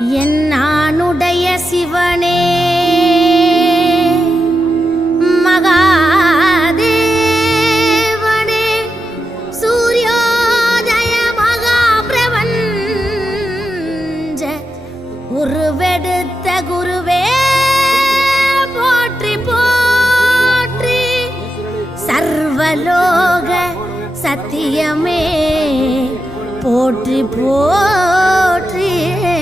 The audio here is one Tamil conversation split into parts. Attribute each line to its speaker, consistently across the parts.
Speaker 1: என் நானுடைய சிவனே உருவெடுத்த குருவே போற்றி போற்றி. சர்வலோக சத்தியமே போற்றி போற்றியே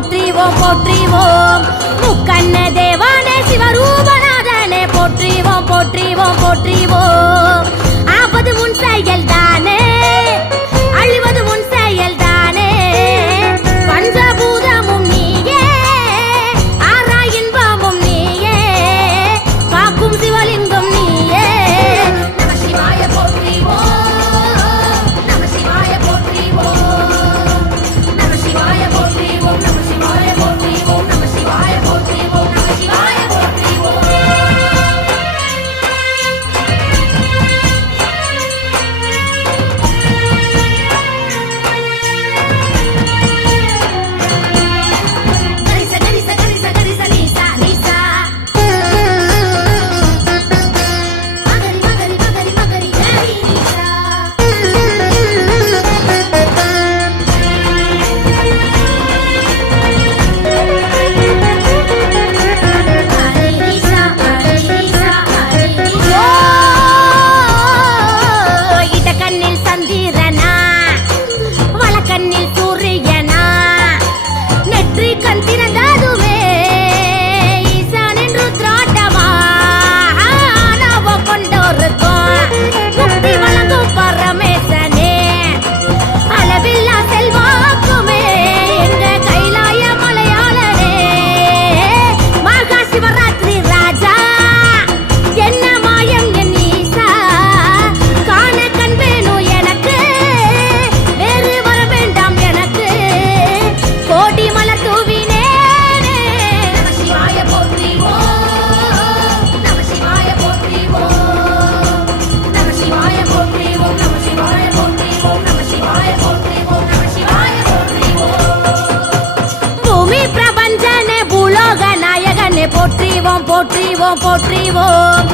Speaker 1: போற்றிவோம் போற்றிவோம். முக்கண்ண தேவான போற்றிவோம் போற்றிவோம்